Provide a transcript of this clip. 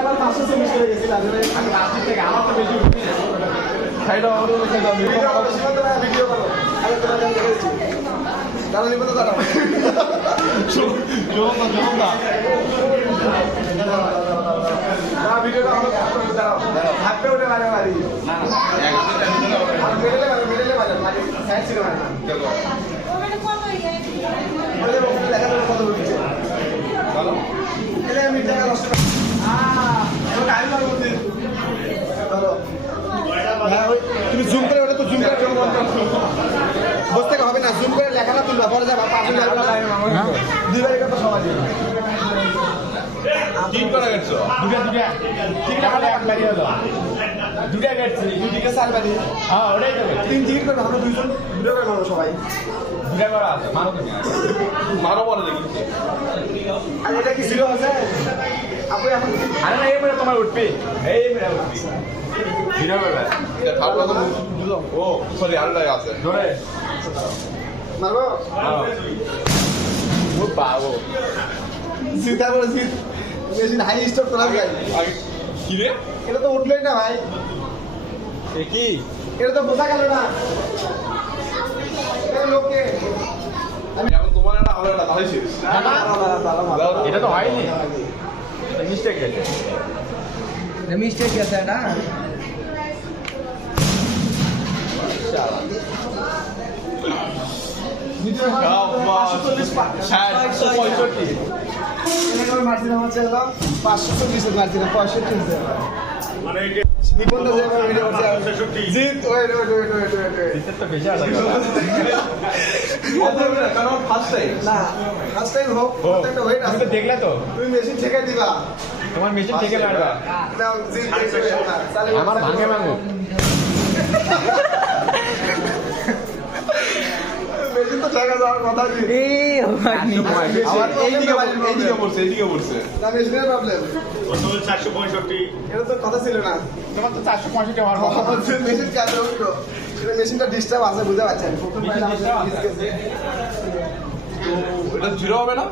আবার 540 করে গেছিল আমি রাস্তা থেকে আমার তো বেশি উঠি না খাইলো ওর খাইলো ভিডিও করো সীমান্ত ভাই ভিডিও করো আমি তোমার কাছে দেখেছি দাঁড়াও নিবো তো দাঁড়াও জমা না ভিডিওটা আমরা দাঁড়াও হাতে উঠে মারে মারি না না আর মিডলে মারে সাইড থেকে মারে দেখো ওখানে কত হই যায় বলে দেখা তো কত হচ্ছে চলো এলে আমি টাকা নষ্ট তো টাইম লাগবে চলো তুমি জুম করে ওটা তো জুম করে জন্য বসতে হবে না জুম করে লেখাটা তুলবা পরে যাবা পাশে যাবা দুইবারই কত সময় দিবে তিন করে গেছো দুটা ঠিক আছে এক লাগি হলো দুটা গেছে দুদিকে চার বাড়ি হ্যাঁ ওটাই তো তিন টিকিট করে আমরা দুইজন দুটো করে মারো সবাই দুটা করে আছে মারো তুমি মারো বলে দেখি আর এটা কি ছিল আছে আপনি এখন আরে না এই মানে তোমার উঠবে এই মানে উঠবে ভিডিও করবে এটা ভালো তো বুঝলো ও সরি আর লাগে আছে ধরে মারবো ও বাবু সিধা করে সিধ মেশিন হাই স্টপ করা যায় কি রে এটা তো উঠলই না ভাই এ কি এটা তো বোঝা গেল না এই লোকে আমি এখন তোমার একটা আমার একটা দাঁড়াইছি এটা তো হয়নি মিস্টেক গেছে मिस्टेक कैसा है ना দেখলে তো তুমি মেশিন ঠেকে দিবা তোমার মেশিন থেকে লাগবে আমার ভাঙে ভাঙো মেশিন তো জায়গা যাওয়ার কথা নেই আমার এইদিকে পড়ছে না মেশিনের প্রবলেম ওর তো 465 এটা তো কথা ছিল না তোমার তো 465 হওয়ার কথা মেশিন কাজ হলো সেটা মেশিনটা ডিস্টার্ব আছে বুঝতে পারছেন প্রথম এটা জিরো হবে না